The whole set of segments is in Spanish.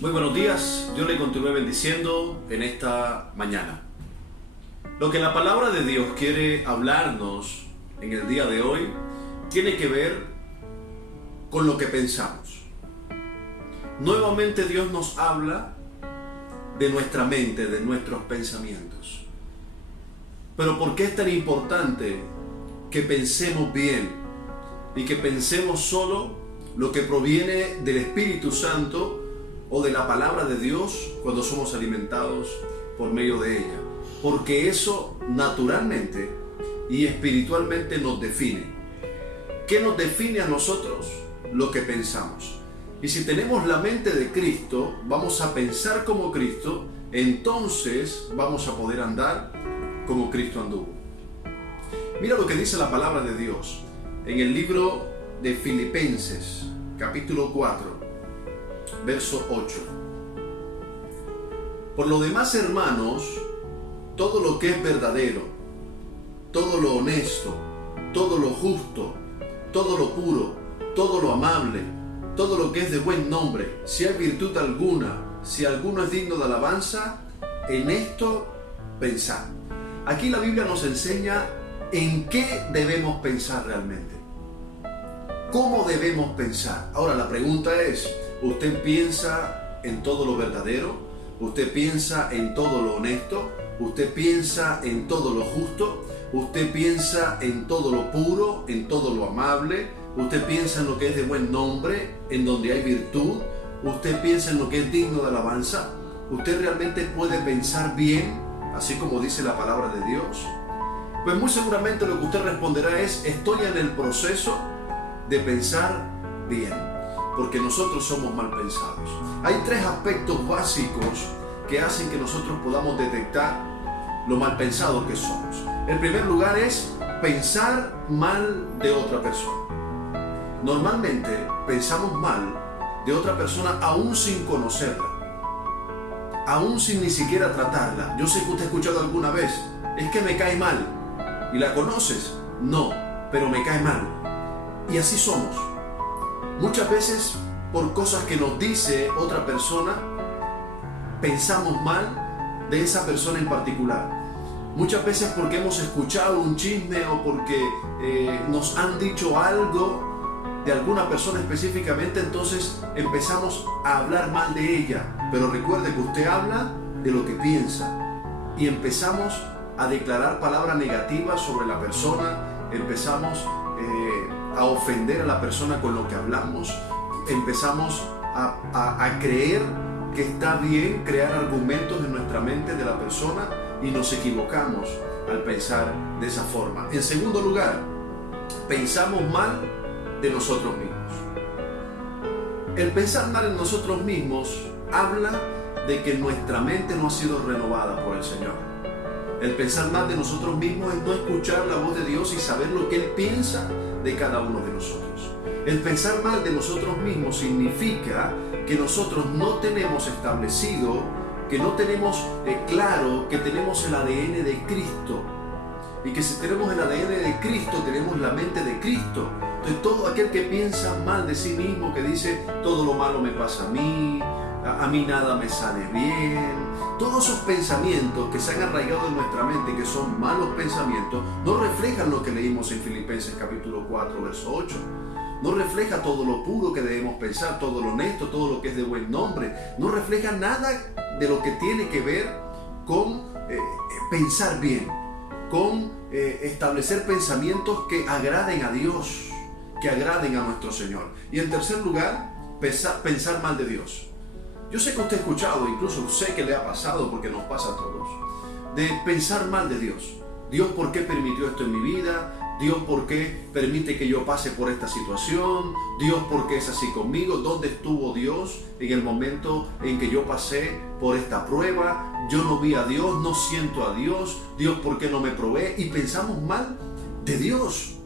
Muy buenos días, Dios le continúe bendiciendo en esta mañana. Lo que la palabra de Dios quiere hablarnos en el día de hoy tiene que ver con lo que pensamos. Nuevamente Dios nos habla de nuestra mente, de nuestros pensamientos. Pero ¿por qué es tan importante que pensemos bien y que pensemos solo lo que proviene del Espíritu Santo o de la palabra de Dios cuando somos alimentados por medio de ella? Porque eso naturalmente y espiritualmente nos define. ¿Qué nos define a nosotros? Lo que pensamos. Y si tenemos la mente de Cristo, vamos a pensar como Cristo, entonces vamos a poder andar como Cristo anduvo. Mira lo que dice la palabra de Dios en el libro de Filipenses, capítulo 4. Verso 8. Por lo demás, hermanos, todo lo que es verdadero, todo lo honesto, todo lo justo, todo lo puro, todo lo amable, todo lo que es de buen nombre, si hay virtud alguna, si alguno es digno de alabanza, en esto pensad. Aquí la Biblia nos enseña en qué debemos pensar realmente. ¿Cómo debemos pensar? Ahora la pregunta es, ¿usted piensa en todo lo verdadero? ¿Usted piensa en todo lo honesto? ¿Usted piensa en todo lo justo? ¿Usted piensa en todo lo puro, en todo lo amable? ¿Usted piensa en lo que es de buen nombre, en donde hay virtud? ¿Usted piensa en lo que es digno de alabanza? ¿Usted realmente puede pensar bien, así como dice la palabra de Dios? Pues muy seguramente lo que usted responderá es, estoy en el proceso de pensar bien, porque nosotros somos mal pensados. Hay tres aspectos básicos que hacen que nosotros podamos detectar lo mal pensados que somos. El primer lugar es pensar mal de otra persona. Normalmente pensamos mal de otra persona aún sin conocerla, aún sin ni siquiera tratarla. Yo sé que usted ha escuchado alguna vez, es que me cae mal. ¿Y la conoces? No, pero me cae mal. Y así somos. Muchas veces, por cosas que nos dice otra persona, pensamos mal de esa persona en particular. Muchas veces porque hemos escuchado un chisme o porque nos han dicho algo de alguna persona específicamente, entonces empezamos a hablar mal de ella. Pero recuerde que usted habla de lo que piensa y empezamos a declarar palabras negativas sobre la persona, empezamos a ofender a la persona con lo que hablamos, empezamos a creer que está bien crear argumentos en nuestra mente de la persona y nos equivocamos al pensar de esa forma. En segundo lugar, pensamos mal de nosotros mismos. El pensar mal en nosotros mismos habla de que nuestra mente no ha sido renovada por el Señor. El pensar mal de nosotros mismos es no escuchar la voz de Dios y saber lo que Él piensa de cada uno de nosotros. El pensar mal de nosotros mismos significa que nosotros no tenemos establecido, que no tenemos claro que tenemos el ADN de Cristo. Y que si tenemos el ADN de Cristo, tenemos la mente de Cristo. Entonces todo aquel que piensa mal de sí mismo, que dice todo lo malo me pasa a mí nada me sale bien, todos esos pensamientos que se han arraigado en nuestra mente, que son malos pensamientos, no reflejan lo que leímos en Filipenses capítulo 4, verso 8. No refleja todo lo puro que debemos pensar, todo lo honesto, todo lo que es de buen nombre. No refleja nada de lo que tiene que ver con pensar bien, con establecer pensamientos que agraden a Dios, que agraden a nuestro Señor. Y en tercer lugar, pensar mal de Dios. Yo sé que usted ha escuchado, incluso sé que le ha pasado, porque nos pasa a todos, de pensar mal de Dios. Dios, ¿por qué permitió esto en mi vida? Dios, ¿por qué permite que yo pase por esta situación? Dios, ¿por qué es así conmigo? ¿Dónde estuvo Dios en el momento en que yo pasé por esta prueba? Yo no vi a Dios, no siento a Dios. Dios, ¿por qué no me provee? Y pensamos mal de Dios.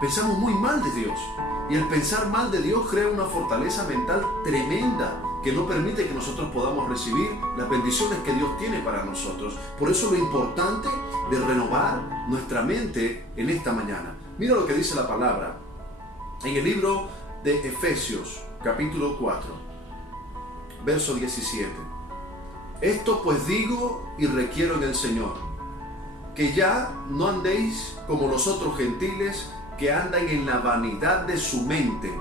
Pensamos muy mal de Dios. Y el pensar mal de Dios crea una fortaleza mental tremenda que no permite que nosotros podamos recibir las bendiciones que Dios tiene para nosotros. Por eso lo importante de renovar nuestra mente en esta mañana. Mira lo que dice la palabra en el libro de Efesios, capítulo 4, verso 17. Esto pues digo y requiero en el Señor, que ya no andéis como los otros gentiles que andan en la vanidad de su mente,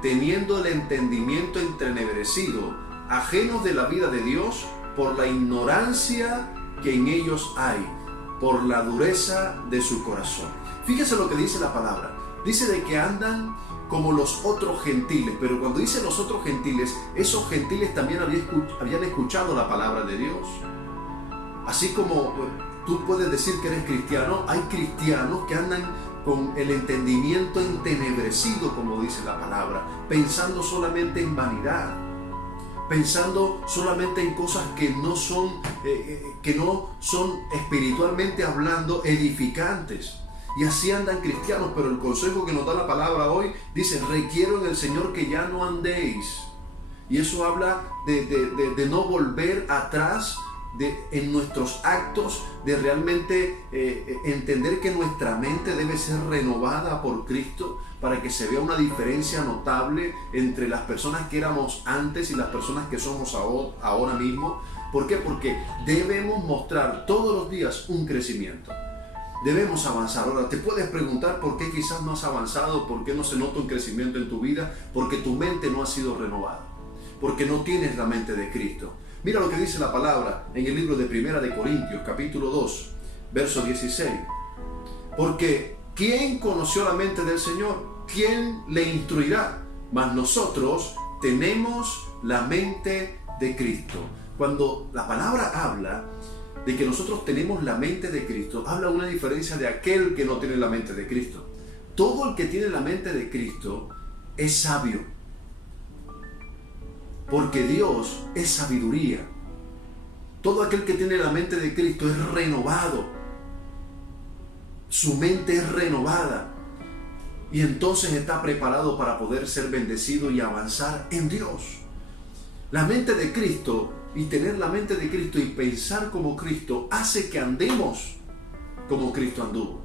teniendo el entendimiento entenebrecido, ajenos de la vida de Dios por la ignorancia que en ellos hay, por la dureza de su corazón. Fíjese lo que dice la palabra. Dice de que andan como los otros gentiles, pero cuando dice los otros gentiles, esos gentiles también habían escuchado la palabra de Dios. Así como tú puedes decir que eres cristiano, hay cristianos que andan con el entendimiento entenebrecido, como dice la palabra, pensando solamente en vanidad, pensando solamente en cosas que no son espiritualmente hablando edificantes. Y así andan cristianos, pero el consejo que nos da la palabra hoy dice: requiero en el Señor que ya no andéis. Y eso habla de no volver atrás en nuestros actos, de realmente entender que nuestra mente debe ser renovada por Cristo para que se vea una diferencia notable entre las personas que éramos antes y las personas que somos ahora mismo. ¿Por qué? Porque debemos mostrar todos los días un crecimiento. Debemos avanzar. Ahora, te puedes preguntar por qué quizás no has avanzado, por qué no se nota un crecimiento en tu vida, porque tu mente no ha sido renovada, porque no tienes la mente de Cristo. Mira lo que dice la palabra en el libro de Primera de Corintios, capítulo 2, verso 16. Porque ¿quién conoció la mente del Señor? ¿Quién le instruirá? Mas nosotros tenemos la mente de Cristo. Cuando la palabra habla de que nosotros tenemos la mente de Cristo, habla una diferencia de aquel que no tiene la mente de Cristo. Todo el que tiene la mente de Cristo es sabio, porque Dios es sabiduría. Todo aquel que tiene la mente de Cristo es renovado, su mente es renovada, y entonces está preparado para poder ser bendecido y avanzar en Dios. La mente de Cristo, y tener la mente de Cristo y pensar como Cristo, hace que andemos como Cristo anduvo.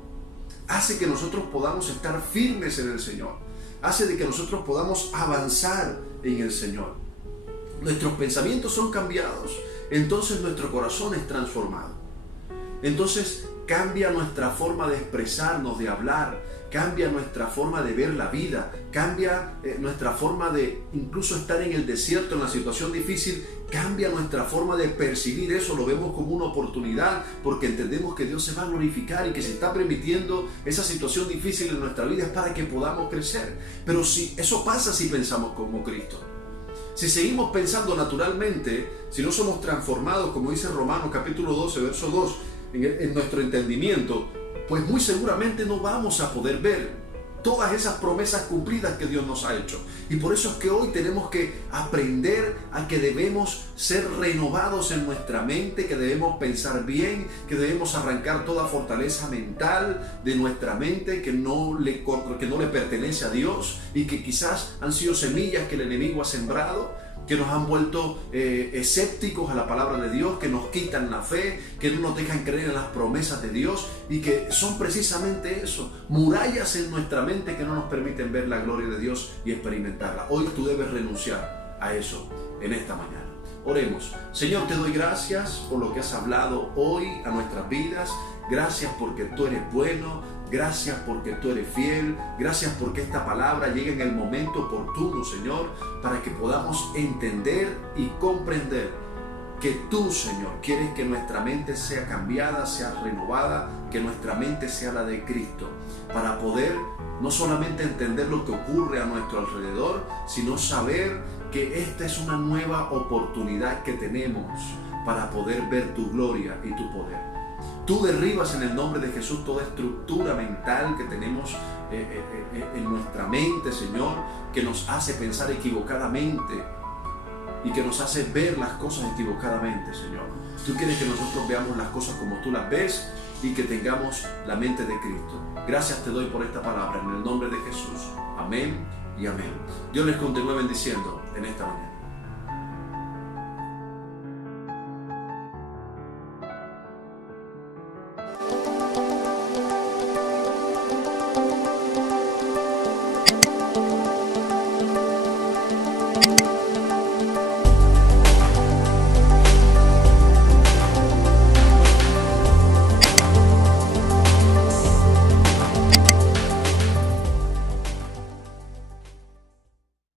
Hace que nosotros podamos estar firmes en el Señor. Hace de que nosotros podamos avanzar en el Señor. Nuestros pensamientos son cambiados, entonces nuestro corazón es transformado. Entonces cambia nuestra forma de expresarnos, de hablar, cambia nuestra forma de ver la vida, cambia nuestra forma de incluso estar en el desierto, en la situación difícil, cambia nuestra forma de percibir eso, lo vemos como una oportunidad, porque entendemos que Dios se va a glorificar y que se está permitiendo esa situación difícil en nuestra vida es para que podamos crecer. Pero si eso pasa si pensamos como Cristo. Si seguimos pensando naturalmente, si no somos transformados, como dice Romanos capítulo 12, verso 2, en nuestro entendimiento, pues muy seguramente no vamos a poder ver todas esas promesas cumplidas que Dios nos ha hecho. Y por eso es que hoy tenemos que aprender a que debemos ser renovados en nuestra mente, que debemos pensar bien, que debemos arrancar toda fortaleza mental de nuestra mente que no le pertenece a Dios y que quizás han sido semillas que el enemigo ha sembrado, que nos han vuelto escépticos a la palabra de Dios, que nos quitan la fe, que no nos dejan creer en las promesas de Dios, y que son precisamente eso, murallas en nuestra mente que no nos permiten ver la gloria de Dios y experimentarla. Hoy tú debes renunciar a eso en esta mañana. Oremos. Señor, te doy gracias por lo que has hablado hoy a nuestras vidas. Gracias porque tú eres bueno. Gracias porque tú eres fiel. Gracias porque esta palabra llega en el momento oportuno, Señor, para que podamos entender y comprender que tú, Señor, quieres que nuestra mente sea cambiada, sea renovada, que nuestra mente sea la de Cristo, para poder no solamente entender lo que ocurre a nuestro alrededor, sino saber que esta es una nueva oportunidad que tenemos para poder ver tu gloria y tu poder. Tú derribas en el nombre de Jesús toda estructura mental que tenemos en nuestra mente, Señor, que nos hace pensar equivocadamente y que nos hace ver las cosas equivocadamente, Señor. Tú quieres que nosotros veamos las cosas como tú las ves y que tengamos la mente de Cristo. Gracias te doy por esta palabra en el nombre de Jesús. Amén y amén. Dios les continúe bendiciendo en esta mañana.